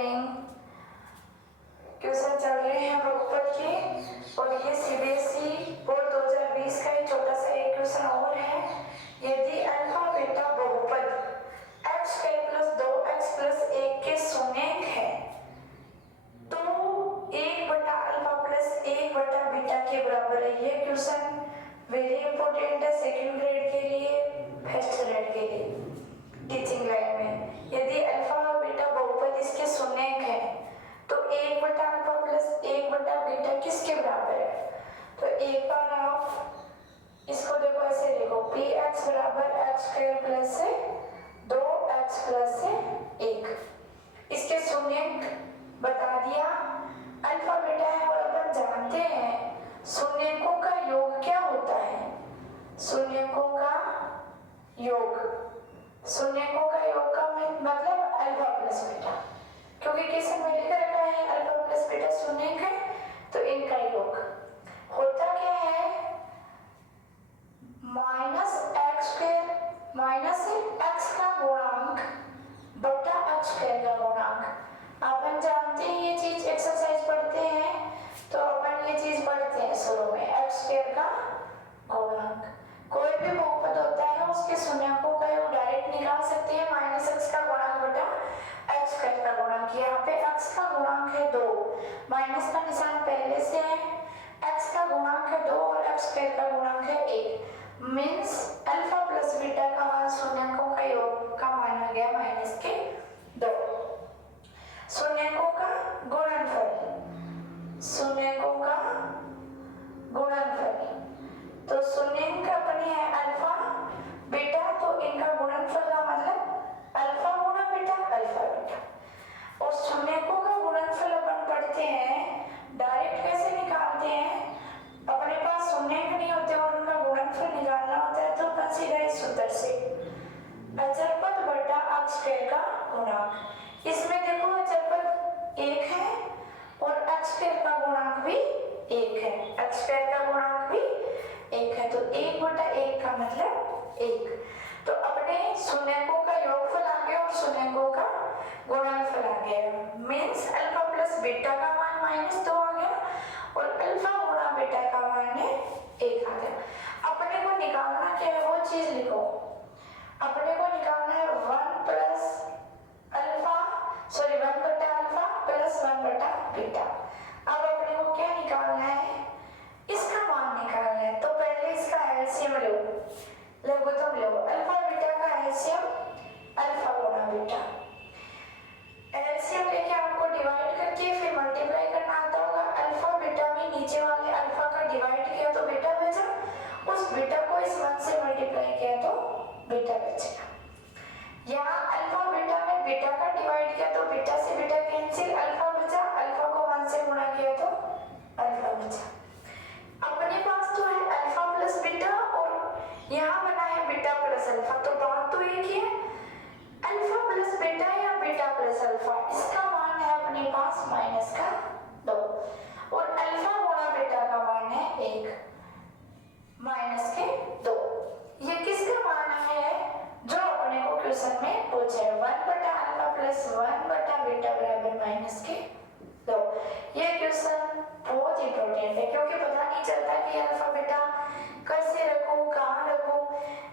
Evening. Question चल रहे हैं बहुपद के और ये सीबीएसई बोर्ड 2020 का एक छोटा सा एक क्वेश्चन और है। यदि अल्फा बीटा बहुपद x² + 2x + 1 के शून्यक है तो 1/अल्फा + 1/बीटा के बराबर है। ये क्वेश्चन वेरी इंपॉर्टेंट है सेकंड ग्रेड के लिए, फर्स्ट ग्रेड के लिए टीचिंग लाइन में। यदि अल्फा और बीटा बहुपद इसके शून्यक है तो 1/अल्फा + 1/बीटा किसके बराबर है? तो एक बार आप इसको देखो, ऐसे देखो px = x² + 2x + 1। इसके शून्यक बता दिया, अल्फा बीटा है और अपन जानते हैं शून्यकों का योग क्या होता है। शून्यकों का योग, शून्यकों का योग का मतलब अल्फा + बीटा, क्योंकि क्वेश्चन में लिख रखा है अल्फा + बीटा शून्यक है तो इनका योग होता क्या है, -x² x का गुणांक बटा x² का गुणांक। अपन जानते हैं ये चीज, एक्सरसाइज पढ़ते हैं तो अपन ये चीज पढ़ते हैं शुरू में, x² का गुणांक। कोई भी बहुपद होता है उसके शून्यकों का योग डायरेक्ट निकाल सकते हैं, -x का गुणांक बटा x² का गुणांक। यहाँ पे x का गुणांक है 2, माइनस का निशान पहले से है, x का गुणांक है 2 और x² का गुणांक है 1। मीन्स अल्फा + बीटा का मान शून्यकों का योग का माना गया -2। शून्यकों का गुणनफल, शून्यकों का गुणनफल, तो शून्यक अपने है अल्फा बीटा, तो इनका गुणनफल का मतलब अल्फा गुणा बीटा, अल्फा बीटा। और शून्यकों का गुणनफल अपन पढ़ते हैं डायरेक्ट कैसे निकालते हैं, अपने पास शून्यक नहीं होते और उनका गुणनफल निकालना होता है तो अपन सीधा इस सूत्र से अचरपद बटा x² का गुणांक। इसमें देखो अचरपद 1 है और x² का गुणांक भी 1 है, x² का गुणांक भी 1 है, तो 1/1 का मतलब 1। तो अपने शून्यकों का योगफल आ गया और शून्यकों का गुणनफल आ गया। मीन्स अल्फा + बीटा का मान -2 आ गया और अल्फा गुणा बीटा का मान है 1 आ गया। अपने को निकालना क्या है वो चीज लिखो, अपने को निकालना है 1/अल्फा + 1/बीटा। अब अपने को क्या निकालना है, इसका मान निकालना है। तो पहले इसका एलसीएम लो, लघुत्तम लो, अल्फा बीटा का एलसीएम अल्फा गुणा बीटा। एलसीएम लेके आपको डिवाइड करके फिर मल्टीप्लाई करना आता होगा। अल्फा बीटा में नीचे वाले अल्फा का डिवाइड किया तो बीटा बचा, उस बीटा को इस 1 से मल्टीप्लाई किया तो बीटा बचेगा। यहाँ अल्फा बीटा में बीटा का डिवाइड किया तो बीटा से बीटा कैंसिल, अल्फा बचा, अल्फा को 1 से गुणा किया तो अल्फा बचा। अपने पास तो है अल्फा + बीटा और यहाँ बना है बीटा + अल्फा, तो बात तो एक ही है, अल्फा + बीटा या बीटा + अल्फा, इसका मान है अपने पास -2 और अल्फा गुणा बीटा का मान है 1 -2। ये किसका मान है जो अपने को क्वेश्चन में पूछा है, 1/अल्फा + 1/बीटा = -2। ये क्वेश्चन बहुत इंपॉर्टेंट है क्योंकि पता नहीं चलता कि अल्फा बीटा कैसे रखूं, कहाँ रखूं।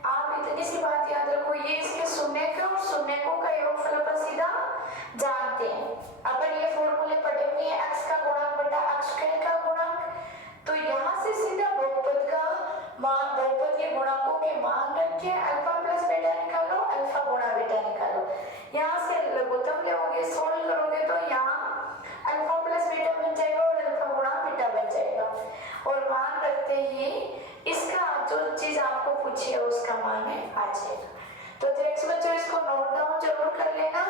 आप इतनी सी बात याद रखो, ये इसके शून्यक और शून्यकों का योगफल पर सीधा जानते हैं। अपन ये फॉर्मूले पढ़े हुए हैं, x का गुणांक बटा x² का गुणांक, तो यहाँ से सीधा बहुपद का मान, बहुपद के गुणांकों के मान रख के अल्फा + बीटा निकालो, अल्फा गुणा बीटा निकालो। यहाँ से लघुत्तम लोगे, सोल्व करोगे तो यहाँ अल्फा + बीटा बन जाएगा और अल्फा गुणा बीटा बन जाएगा और मान रखते ही इसका जो चीज आपको पूछी है उसका मान है आ जाएगा। तो थैंक्स बच्चों, इसको नोट डाउन जरूर कर लेना।